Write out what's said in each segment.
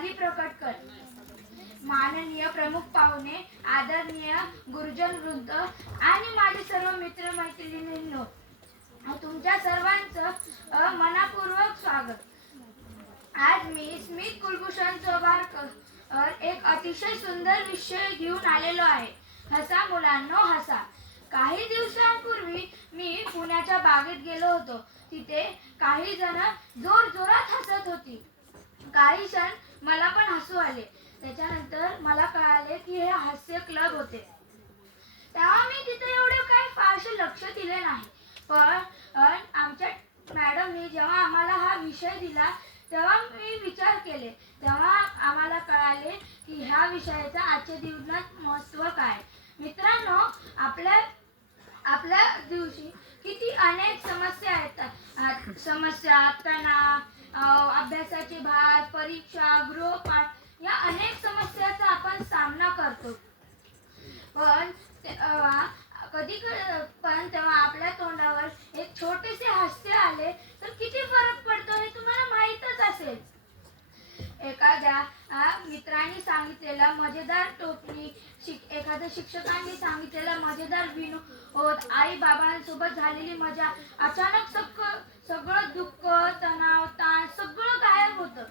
खाली प्रकट कर. माननीय प्रमुख पाहुणे, आदरणीय गुरुजन वृंद आणि माझे सर्व मित्र मैत्रिणींनो, तुमच्या सर्वांचं मनापूर्वक स्वागत. आज मी स्मित कुलभूषण चोभारकर एक अतिशय सुंदर विषय घेऊन आलेलो आहे. हसा मुलांनो हसा. काही दिवसांपूर्वी मी पुण्याच्या बागेत गेलो होतो. तिथे काही जण जोरजोरात हसत होती. काही क्षण मला पण हसू आले. त्याच्यानंतर मला कळाले की हे हास्य क्लब होते. तेव्हा मी तिथे एवढे काही फारसे लक्ष दिले नाही. पण आमच्या मॅडमनी जेव्हा आम्हाला हा विषय दिला तेव्हा मी विचार केले. तेव्हा आम्हाला कळाले की ह्या विषयाचं आजच्या जीवनात महत्त्व काय. मित्रांनो, आपल्या दिवशी किती अनेक समस्या येतात. समस्या, तणाव, अभ्यासाचे भार, परीक्षा, गृहपाठ या अनेक समस्याचा आपण सामना करतो. पण तेव्हा आपल्या तोंडावर एक छोटेसे हास्य आले तर किती फरक पडतो हे तुम्हाला माहीतच असेल. एखाद्या मित्रांनी सांगितलेला मजेदार टोपणी, एखाद्या शिक्षकांनी सांगितलेला मजेदार विनोद, आई बाबांसोबत झालेली मजा, अचानक सगळं दुःख, तणाव, ताण सगळं गायब होतं.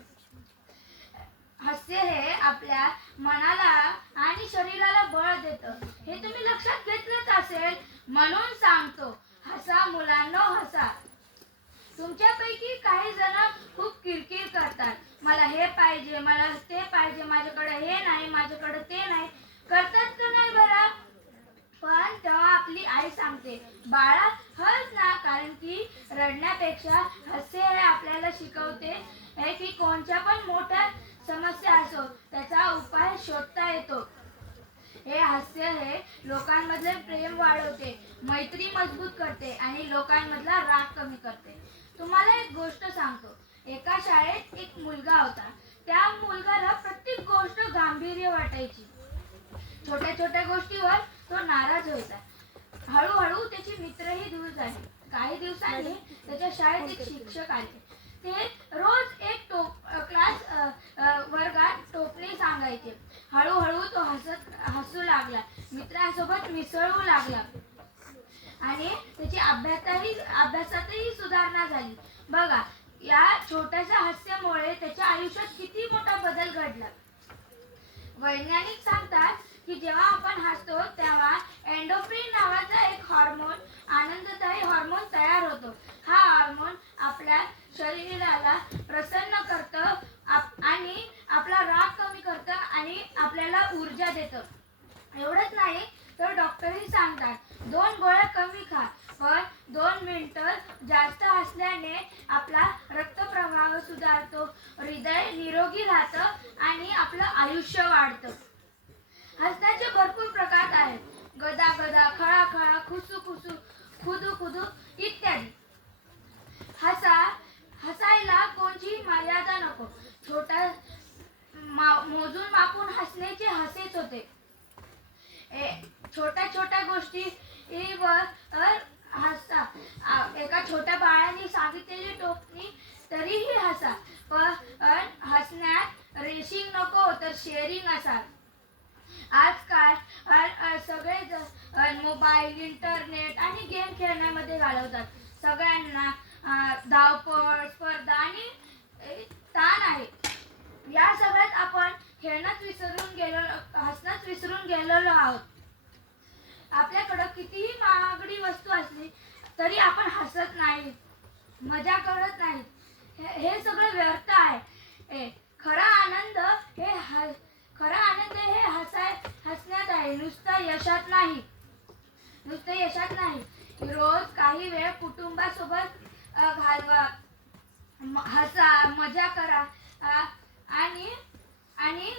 हास्य हे आपल्या मनाला आणि शरीराला बळ देतं. हे तुम्ही लक्षात घेतलंच असेल. म्हणून सांगतो, हसा मुलांनो हसा. तुमच्यापैकी काही जण खूप किरकिर करतात. मला हे पाहिजे, मला ते पाहिजे, माझ्याकडे हे नाही, माझ्याकडे ते नाही. करतात का नाही बरं? पण तेव्हा आपली आई सांगते, बाळा हस ना, कारण की रडण्यापेक्षा हास्य हे आपल्याला शिकवते की कोणत्या पण मोठ्या समस्या असो त्याचा उपाय शोधता येतो. हे हास्य हे लोकांमधले प्रेम वाढवते, मैत्री मजबूत करते आणि लोकांमधला राग कमी करते. तुम्हाला एक गोष्ट सांगतो. एका शाळेत एक मुलगा होता. त्या मुलगाला प्रत्येक गोष्ट गांभीर्य वाटायची. छोट्या छोट्या गोष्टीवर तो नाराज व्हायचा. हळूहळू त्याचे मित्रही दूर झाले. काही दिवसांनी त्याच्या शाळेत एक शिक्षक आले. ते रोज एक वर्गात टोपणी सांगायचे. हळूहळू तो हसू लागला, मित्रांसोबत मिसळू लागला आणि त्याची अभ्यासातही सुधारणा झाली. बघा, या छोट्याशा हास्यामुळे त्याच्या आयुष्यात किती मोठा बदल घडला. वैज्ञानिक सांगतात की जेव्हा आपण हसतो तेव्हा एंडोफ्रिन नावाचा एक हार्मोन, आनंददायी हार्मोन तयार होतो. हा हार्मोन आपल्या शरीराला प्रसन्न करतं आणि आपला राग कमी करतं आणि आपल्याला ऊर्जा देतं. एवढंच नाही तर डॉक्टरही सांगतात 2 गोळ्या कमी खा, पण 2 मिनिटं जास्त हसल्याने आपला रक्तप्रवाह सुधारतो, हृदय निरोगी राहतं आणि आपलं आयुष्य वाढतं. हसण्याचे भरपूर प्रकार आहेत. गदा, खळाखळा, खुसू, खुदू इत्यादी. हसायला कोणतीही मर्यादा नको. मोजून मापून हसण्याचे हसेच होते. छोट्या छोट्या गोष्टीवर हसा. एका छोट्या बाळाने सांगितलेली टोपणी तरीही हसा. पण हसण्यात रेशिंग नको तर शेअरिंग असा. आजकाल सगळे मोबाईल, इंटरनेट आणि गेम खेळण्यामध्ये घालवतात. सगळ्यांना धावपळ, स्पर्धा आणि ताण आहे. या सगळ्यात आपण हसणंच विसरून गेलेलो आहोत. आपल्याकडं कितीही महागडी वस्तू असली तरी आपण हसत नाही, मजा करत नाही. हे सगळं व्यर्थ आहे. खरा आनंद हे हसण्यात आहे, नुसतं यशात नाही. रोज काही वेळ कुटुंबासोबत घालवा, हसा, मजा करा आणि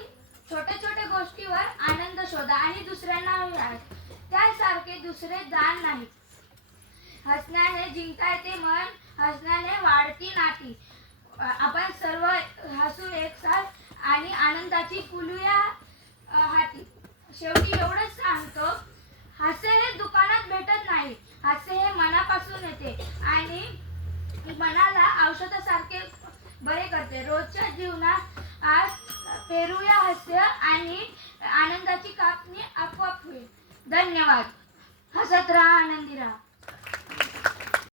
छोट्या छोट्या गोष्टीवर आनंद शोधा आणि दुसऱ्यांना त्यासारखे दुसरे दान नाही. हसण्याने जिंकता येते मन, हसण्याने वाढती नाती. आपण सर्व हसू एकसाथ आणि आनंदाची फुलूया हाती. शेवटी एवढंच सांगतो, हास्य हे दुकानात भेटत नाही. हास्य हे मनापासून येते आणि मनाला औषधासारखे बरे करते. रोजच्या जीवनात आणि आनंदाची कापणी आपोआप होईल. धन्यवाद. हसत राहा, आनंदी राहा.